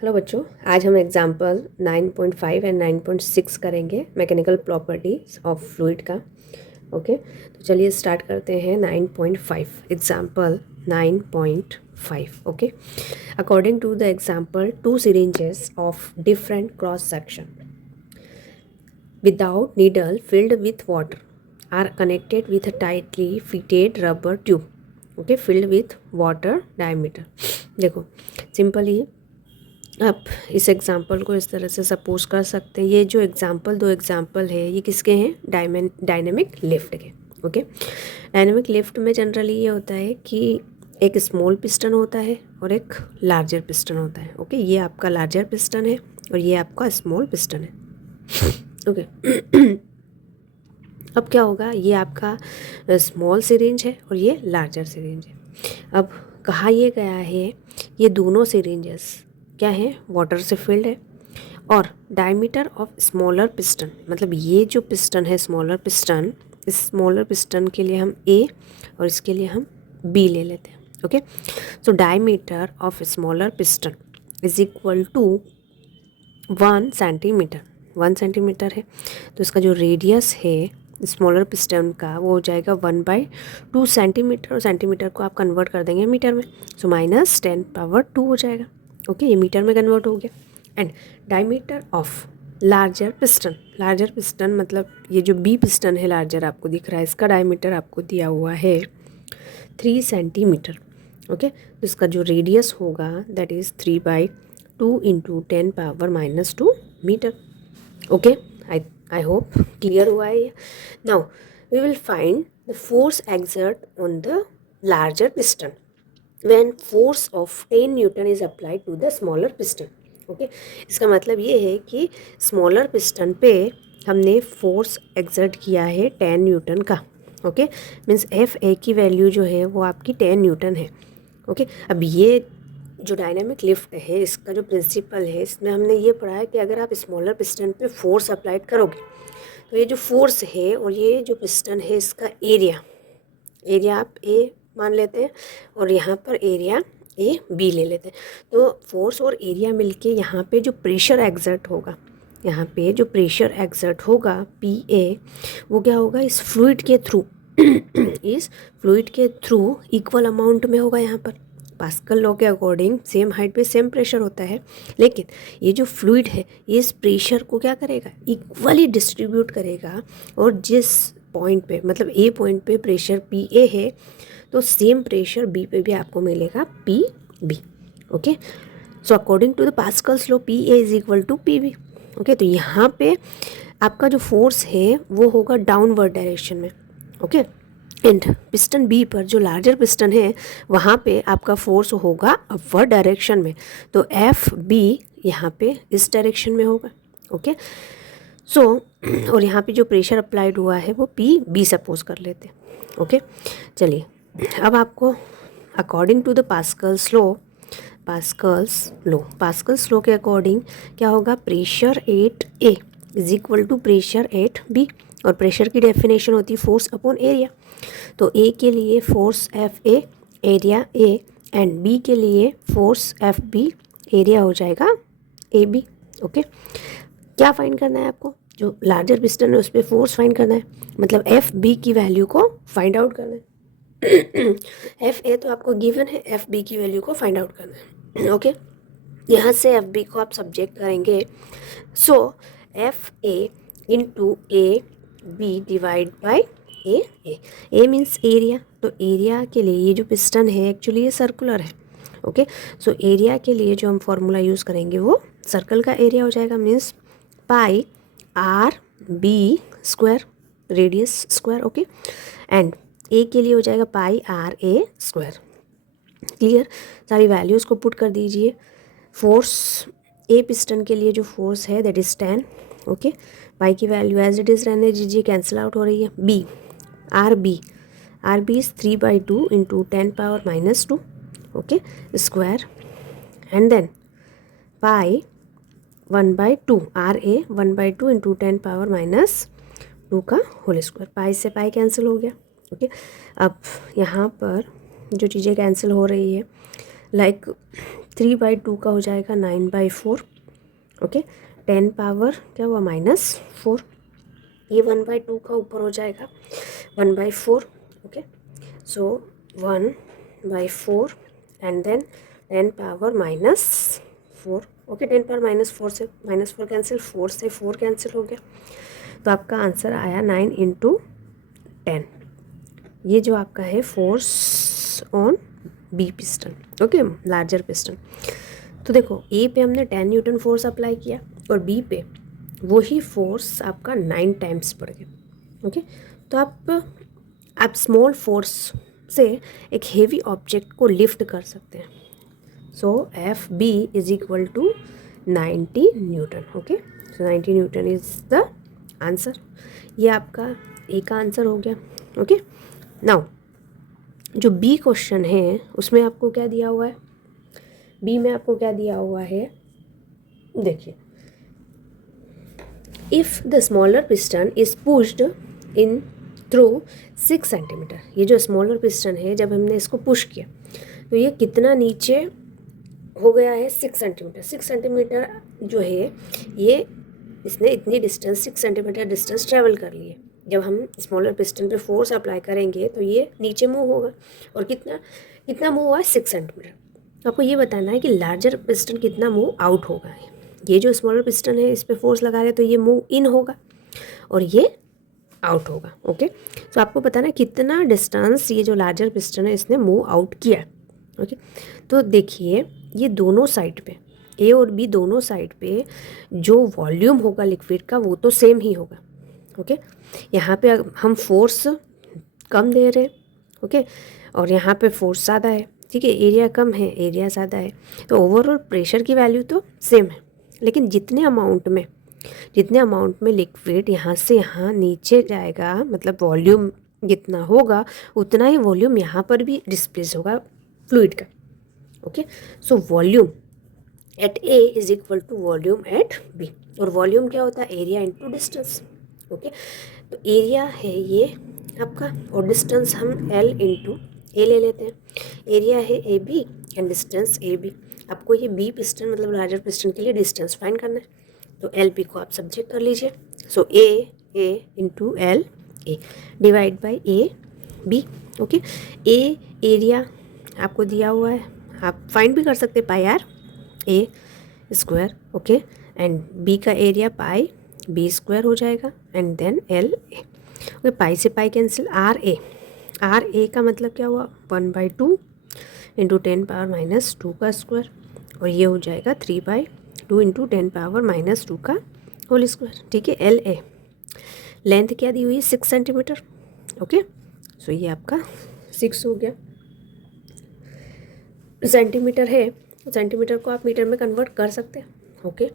Hello बच्चों, आज हम एग्जाम्पल 9.5 एंड 9.6 करेंगे मैकेनिकल प्रॉपर्टीज ऑफ फ्लूइड का। ओके, तो चलिए स्टार्ट करते हैं 9.5 example 9.5। Okay, according to the example two syringes of different cross section without needle filled with water are connected with a tightly fitted rubber tube, okay, filled with water diameter। देखो simply आप इस example को इस तरह से suppose कर सकते हैं। ये जो दो एग्जाम्पल है ये किसके हैं? डायनेमिक लिफ्ट के। ओके, डायनेमिक लिफ्ट में जनरली ये होता है कि एक स्मॉल पिस्टन होता है और एक लार्जर पिस्टन होता है। ओके, ये आपका लार्जर पिस्टन है और ये आपका स्मॉल पिस्टन है। ओके अब क्या होगा, ये आपका स्मॉल सिरिंज है और ये लार्जर सिरिंज है। अब कहा ये गया है ये दोनों सिरिंजेस क्या है? वाटर से फिल्ड है और डायमीटर ऑफ स्मॉलर पिस्टन, मतलब ये जो पिस्टन है स्मॉलर पिस्टन, इस स्मॉलर पिस्टन के लिए हम ए और इसके लिए हम बी ले लेते हैं। Okay, so diameter of smaller piston is equal to 1 centimetre. 1 centimetre है तो इसका जो रेडियस है स्मॉलर पिस्टन का वो हो जाएगा 1/2 सेंटीमीटर, और सेंटीमीटर को आप कन्वर्ट कर देंगे मीटर में, सो -10⁻² हो जाएगा। ओके, ये मीटर में कन्वर्ट हो गया। And diameter of larger piston मतलब ये जो बी पिस्टन है लार्जर आपको दिख रहा है, इसका डायमीटर आपको दिया हुआ है 3 सेंटीमीटर। ओके, तो इसका जो रेडियस होगा that is 3/2 × 10⁻² metre. Okay, I hope clear हुआ है ये। Now we will find the force exert on the larger piston when force of 10 newton is applied to the smaller piston। Okay, इसका मतलब ये है कि स्मॉलर पिस्टन पे हमने फोर्स एक्सर्ट किया है 10 न्यूटन का। ओके, मीन्स एफ ए की वैल्यू जो है वो आपकी 10 न्यूटन है। ओके, अब ये जो डायनामिक लिफ्ट है इसका जो प्रिंसिपल है इसमें हमने ये पढ़ा है कि अगर आप स्मॉलर पिस्टन पे फोर्स अप्लाइड करोगे तो ये जो फोर्स है और ये जो पिस्टन है इसका एरिया आप ए मान लेते हैं और यहाँ पर एरिया ए बी ले लेते हैं। तो फोर्स और एरिया मिलके यहाँ पे जो प्रेशर एक्सर्ट होगा, यहाँ पे जो प्रेशर एक्सर्ट होगा पी ए, वो क्या होगा इस फ्लूइड के थ्रू इक्वल अमाउंट में होगा। यहाँ पर पास्कल लॉ के अकॉर्डिंग सेम हाइट पे सेम प्रेशर होता है, लेकिन ये जो फ्लूइड है ये इस प्रेशर को क्या करेगा? इक्वली डिस्ट्रीब्यूट करेगा। और जिस पॉइंट पे मतलब ए पॉइंट पे प्रेशर पी ए है तो सेम प्रेशर बी पे भी आपको मिलेगा P B. Okay, so according to the Pascal's law P A is equal to P B. Okay, तो यहाँ पे आपका जो फोर्स है वो होगा डाउनवर्ड डायरेक्शन में। ओके, एंड पिस्टन बी पर जो लार्जर पिस्टन है वहाँ पे आपका फोर्स होगा अपवर्ड डायरेक्शन में, तो एफ बी यहाँ पे इस डायरेक्शन में होगा। ओके, सो और यहाँ पे जो प्रेशर अप्लाइड हुआ है वो पी बी सपोज कर लेते हैं। ओके, चलिए अब आपको according to the Pascal's law के अकॉर्डिंग क्या होगा? Pressure at A is equal to pressure at B, और प्रेशर की डेफिनेशन होती है फोर्स अपॉन एरिया। तो ए के लिए force F A, area A, and B के लिए फोर्स एफ बी, एरिया हो जाएगा ए बी। ओके, क्या फाइंड करना है आपको? जो लार्जर पिस्टन है उस पर फोर्स फाइंड करना है, मतलब एफ बी की वैल्यू को फाइंड आउट करना है। एफ ए तो आपको गिवन है, एफ बी की वैल्यू को फाइंड आउट करना है। ओके, यहाँ से एफ बी को आप सब्जेक्ट करेंगे, so F A into A B divide by A means area. तो एरिया के लिए ये जो पिस्टन है एक्चुअली ये सर्कुलर है। ओके, सो एरिया के लिए जो हम फॉर्मूला यूज़ करेंगे वो सर्कल का एरिया हो जाएगा, means pi R B square, radius square. Okay, and A के लिए हो जाएगा pi R A square. Clear, सारी वैल्यूज़ को पुट कर दीजिए। फोर्स ए पिस्टन के लिए जो फोर्स है दैट इज़ 10। ओके, पाई की वैल्यू एज इट इज़ रहने दीजिए, कैंसिल आउट हो रही है। B R B is 3/2 × 10⁻²। Okay, square, and then pi 1/2 R A 1/2 × 10⁻² का होल स्क्वायर। पाई से पाई कैंसिल हो गया। ओके, अब यहाँ पर जो चीज़ें कैंसिल हो रही है लाइक 3/2 का हो जाएगा 9/4, ओके। 10 पावर क्या हुआ -4, ये 1/2 का ऊपर हो जाएगा 1/4, okay. So 1/4 and then 10 power -4, okay. 10 power -4 से -4 कैंसिल, 4 से 4 कैंसिल हो गया, तो आपका आंसर आया 9 × 10। ये जो आपका है force on B piston, okay, larger piston. तो देखो ए पे हमने 10 न्यूटन फोर्स अप्लाई किया और बी पे वही फोर्स आपका 9 टाइम्स पड़ गया, ओके। तो आप स्मॉल फोर्स से एक हेवी ऑब्जेक्ट को लिफ्ट कर सकते हैं। So F B is equal to 90 newton, okay. So 90 newton is the answer. ये आपका ए का आंसर हो गया, ओके। नाउ जो बी क्वेश्चन है उसमें आपको क्या दिया हुआ है, बी में आपको क्या दिया हुआ है, देखिए, if the smaller piston is pushed in through 6 centimetre, ये जो स्मॉलर पिस्टन है जब हमने इसको पुश किया तो ये कितना नीचे हो गया है, 6 सेंटीमीटर। 6 सेंटीमीटर जो है ये इसने इतनी डिस्टेंस 6 सेंटीमीटर डिस्टेंस ट्रैवल कर ली है। जब हम स्मॉलर पिस्टन पे फोर्स अप्लाई करेंगे तो ये नीचे मूव होगा, और कितना मूव हुआ है, 6 सेंटीमीटर। आपको ये बताना है कि लार्जर पिस्टन कितना मूव आउट होगा। ये जो स्मॉलर पिस्टन है इस पर फोर्स लगा रहे हैं तो ये मूव इन होगा और ये आउट होगा, ओके। तो आपको बताना है कितना डिस्टेंस ये जो लार्जर पिस्टन है इसने मूव आउट किया, ओके। तो देखिए ये दोनों साइड पे, ए और बी दोनों साइड पे जो वॉल्यूम होगा लिक्विड का वो तो सेम ही होगा, ओके। यहाँ पे हम फोर्स कम दे रहे हैं, ओके, और यहाँ पे फोर्स ज़्यादा है, ठीक है। एरिया कम है, एरिया ज़्यादा है, तो ओवरऑल प्रेशर की वैल्यू तो सेम है, लेकिन जितने अमाउंट में लिक्विड यहाँ से यहाँ नीचे जाएगा, मतलब वॉल्यूम जितना होगा उतना ही वॉल्यूम यहाँ पर भी डिस्प्लेस होगा फ्लूइड का, okay. So volume at A is equal to volume at B, और वॉल्यूम क्या होता है, एरिया इंटू डिस्टेंस, ओके। तो एरिया है ये आपका, और डिस्टेंस हम एल इंटू ए ले लेते हैं। एरिया है A B and distance A B. आपको ये बी पिस्टन मतलब लार्जर पिस्टन के लिए डिस्टेंस फाइंड करना है, तो एल बी को आप सब्जेक्ट कर लीजिए। So A into L A divide by A B, okay. A area आपको दिया हुआ है, आप फाइंड भी कर सकते हैं, pi R A square, okay, and B का एरिया पाई बी स्क्वायर हो जाएगा, and then L A, okay. Pi से पाई कैंसिल, आर ए का मतलब क्या हुआ, 1/2 इंटू 10 पावर -2 का स्क्वायर, और ये हो जाएगा 3/2 इंटू 10 पावर -2 का होल स्क्वायर, ठीक है। एल ए लेंथ क्या दी हुई है, 6 सेंटीमीटर, ओके। सो ये आपका 6 हो गया। सेंटीमीटर है, सेंटीमीटर को आप मीटर में कन्वर्ट कर सकते हैं, ओके।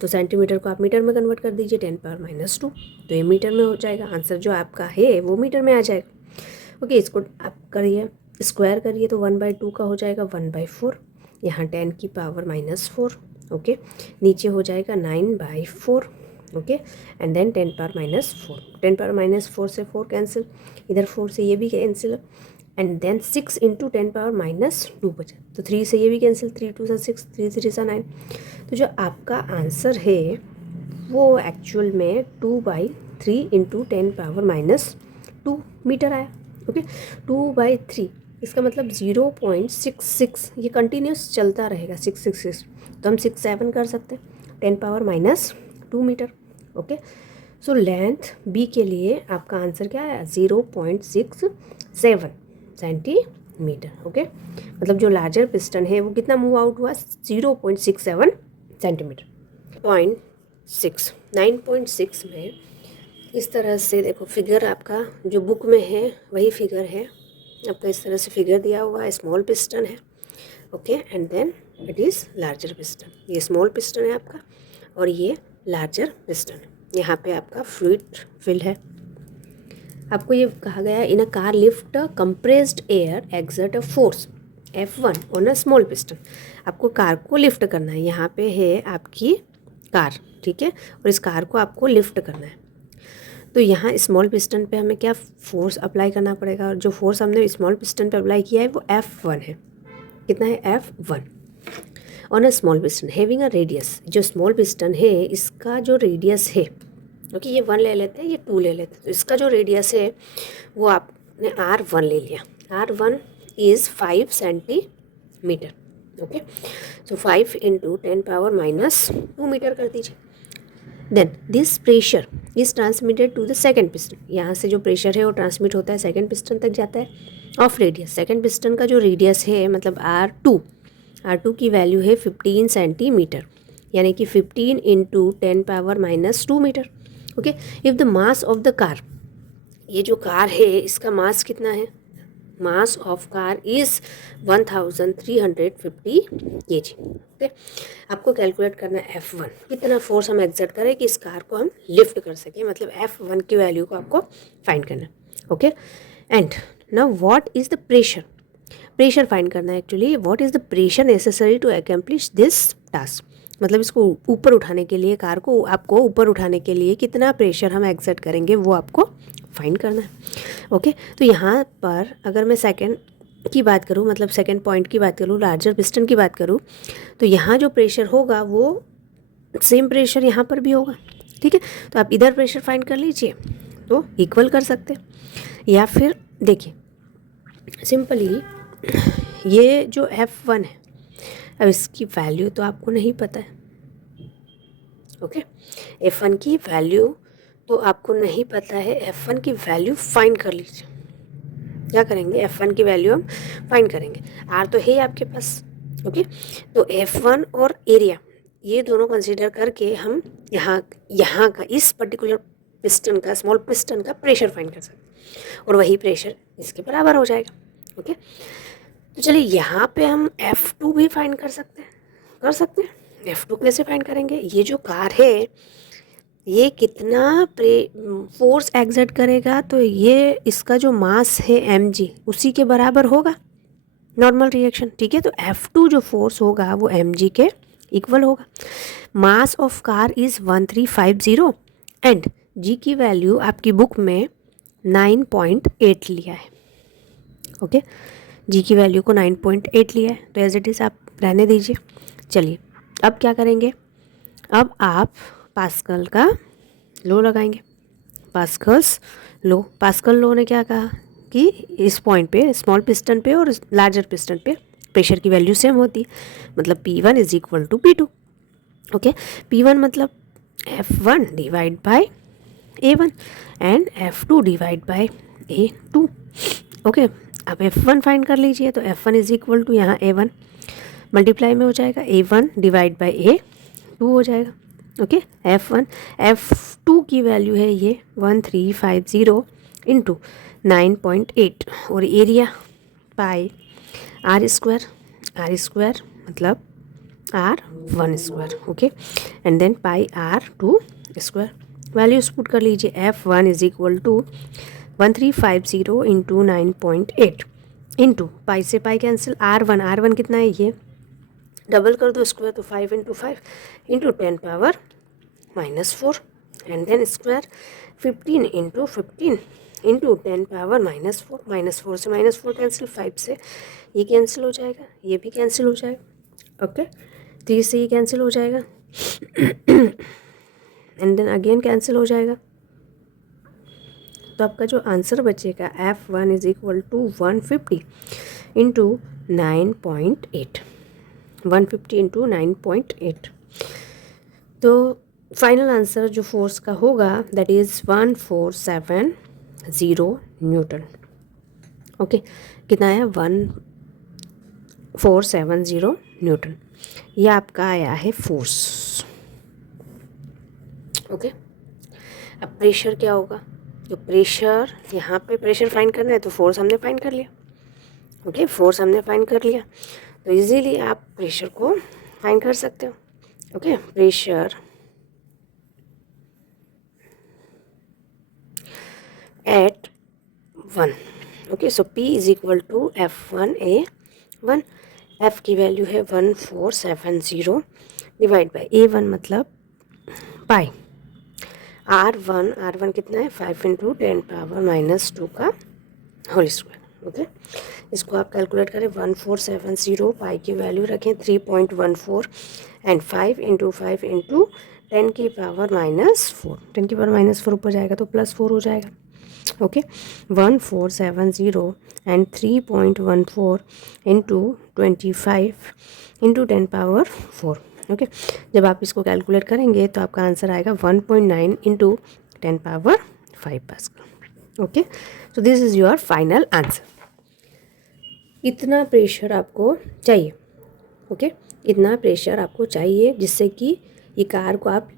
तो सेंटीमीटर को आप मीटर में कन्वर्ट कर दीजिए, 10 पावर -2, तो ये मीटर में हो जाएगा। आंसर जो आपका है वो मीटर में आ जाएगा, ओके। इसको आप करिए, स्क्वायर करिए, तो 1/2 का हो जाएगा 1/4, यहाँ 10 की पावर -4, ओके। नीचे हो जाएगा 9/4, okay, and then 10 power -4, 10 power -4 से 4 कैंसिल, इधर 4 से ये भी cancel, and then 6 into 10 power -2 बचा, तो 3 से ये भी कैंसिल, 3 2 से 6, 3 3 से 9। तो जो आपका आंसर है वो एक्चुअल में 2/3 इंटू 10 पावर -2 मीटर आया, ओके। 2/3 इसका मतलब 0.66, ये कंटिन्यूस चलता रहेगा 666, तो हम 6 7 कर सकते हैं, 10 power -2 metre, okay. So length B के लिए आपका आंसर क्या है, 0.67 सेंटीमीटर, ओके। मतलब जो लार्जर पिस्टन है वो कितना मूव आउट हुआ, 0.67 सेंटीमीटर। 9.6 में इस तरह से देखो, फिगर आपका जो बुक में है वही फिगर है आपका, इस तरह से फिगर दिया हुआ है, स्मॉल पिस्टन है, okay, and then it is larger piston. ये स्मॉल पिस्टन है आपका और ये लार्जर पिस्टन है। यहाँ पे आपका फ्लूइड फिल है। आपको ये कहा गया है, in a car lift compressed air exert a force F1 on a small piston. आपको कार को लिफ्ट करना है, यहाँ पे है आपकी कार, ठीक है, और इस कार को आपको लिफ्ट करना है। तो यहाँ स्मॉल पिस्टन पे हमें क्या फोर्स अप्लाई करना पड़ेगा, और जो फोर्स हमने स्मॉल पिस्टन पे अप्लाई किया है वो F1 है। कितना है, F1, on a small piston having a radius, जो स्मॉल पिस्टन है इसका जो रेडियस है, क्योंकि ये 1 ले लेते हैं, ये 2 ले लेते हैं, तो इसका जो रेडियस है वो आपने R1 ले लिया। R1 is 5 centimetre. Okay, so 5 into 10⁻⁻2 metre कर दीजिए। Then this pressure is transmitted to the second piston, यहाँ से जो प्रेशर है वो ट्रांसमिट होता है सेकेंड पिस्टन तक जाता है। ऑफ रेडियस, सेकेंड पिस्टन का जो रेडियस है मतलब R2 की वैल्यू है 15 सेंटीमीटर, यानी कि 15 into 10⁻⁻2 metre. Okay, if the mass of the car, ये जो कार है इसका मास कितना है, mass of car is 1350 kg। Okay, आपको कैलकुलेट करना है F1, कितना फोर्स हम एक्सर्ट करें कि इस कार को हम लिफ्ट कर सकें, मतलब F1 की वैल्यू को आपको फाइंड करना है। Okay, and now what is the pressure, pressure find करना है actually. What is the pressure necessary to accomplish this task, मतलब इसको ऊपर उठाने के लिए, कार को आपको ऊपर उठाने के लिए कितना प्रेशर हम एक्सर्ट करेंगे वो आपको फाइंड करना है। ओके, तो यहाँ पर अगर मैं सेकंड की बात करूँ, मतलब सेकंड पॉइंट की बात करूँ, लार्जर पिस्टन की बात करूँ, तो यहाँ जो प्रेशर होगा वो सेम प्रेशर यहाँ पर भी होगा। ठीक है, तो आप इधर प्रेशर फाइंड कर लीजिए तो इक्वल कर सकते हैं, या फिर देखिए सिंपली ये जो F1 है, अब इसकी वैल्यू तो आपको नहीं पता है। ओके, F1 की वैल्यू तो आपको नहीं पता है, F1 की वैल्यू फाइंड कर लीजिए। क्या करेंगे, F1 की वैल्यू हम फाइंड करेंगे। R तो है आपके पास। ओके, तो F1 और एरिया ये दोनों कंसीडर करके हम यहाँ का इस पर्टिकुलर पिस्टन का, स्मॉल पिस्टन का प्रेशर फाइंड कर सकते हैं, और वही प्रेशर इसके बराबर हो जाएगा। ओके, तो चलिए यहाँ पे हम F2 भी फाइंड कर सकते हैं। F2 कैसे फाइंड करेंगे, ये जो कार है ये कितना फोर्स एक्सर्ट करेगा, तो ये इसका जो मास है mg उसी के बराबर होगा, नॉर्मल रिएक्शन। ठीक है, तो F2 जो फोर्स होगा वो mg के इक्वल होगा। मास of car is 1350 and g की वैल्यू आपकी बुक में 9.8 लिया है। ओके, जी की वैल्यू को 9.8 लिया है, तो एज इट इज़ आप रहने दीजिए। चलिए अब क्या करेंगे, अब आप पास्कल का लो लगाएंगे। पास्कल लो ने क्या कहा कि इस पॉइंट पे, स्मॉल पिस्टन पे और लार्जर पिस्टन पे प्रेशर की वैल्यू सेम होती है, मतलब P1 is equal to P2। Okay, P1 मतलब F1 divide by A1 and F2 divide by A2। Okay, अब F1 फाइंड कर लीजिए, तो F1 इज इक्वल टू यहाँ A1 मल्टीप्लाई में हो जाएगा, A1 डिवाइड बाय A2 हो जाएगा। ओके, F2 की वैल्यू है ये 1350 इंटू 9.8, और एरिया पाई R स्क्वायर मतलब R1 square. Okay, and then pi R2 square. Values put कर लीजिए, F1 is equal to 1350 into 9.8 into pi से पाई कैंसिल, R1 कितना है, ये डबल कर दो स्क्वायर, तो 5 into 5 into 10⁻⁻4 and then square 15 into 15 into 10⁻⁻4। -4 से -4 कैंसिल, 5 से ये कैंसिल हो जाएगा, ये भी कैंसिल हो जाएगा। ओके, 3 से ये कैंसिल हो जाएगा एंड देन अगेन कैंसिल हो जाएगा। तो आपका जो आंसर बचेगा F1 is equal to 150 into 9.8, 150 into 9.8। तो फाइनल आंसर जो फोर्स का होगा दैट इज़ 1470 न्यूटन। ओके, कितना आया, 1470 न्यूटन, ये आपका आया है फोर्स। ओके, अब प्रेशर क्या होगा, तो प्रेशर यहाँ पे प्रेशर फाइंड करना है, तो फोर्स हमने फाइंड कर लिया। ओके, फोर्स हमने फाइंड कर लिया, तो इजीली आप प्रेशर को फाइंड कर सकते हो। Okay, pressure at 1। Okay, so P is equal to F1A1, F की वैल्यू है 1470 डिवाइड बाई A1 मतलब पाई, R1 कितना है, 5 इंटू 10⁻⁻2 का होल स्क्वायर। ओके, इसको आप कैलकुलेट करें 1470, पाई की वैल्यू रखें 3.14 एंड 5 इंटू 5 इंटू 10 की पावर -4, 10 की पावर -4 ऊपर जाएगा तो +4 हो जाएगा। Okay 1470 and 3.14 into 25 into 10 power 4। Okay जब आप इसको कैलकुलेट करेंगे तो आपका आंसर आएगा 1.9 into 10 power 5 pascal. Okay so this is your final answer. इतना प्रेशर आपको चाहिए। ओके इतना प्रेशर आपको चाहिए जिससे कि ये कार को आप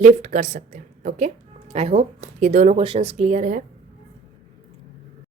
लिफ्ट कर सकते हैं। ओके आई होप ये दोनों क्वेश्चंस क्लियर है।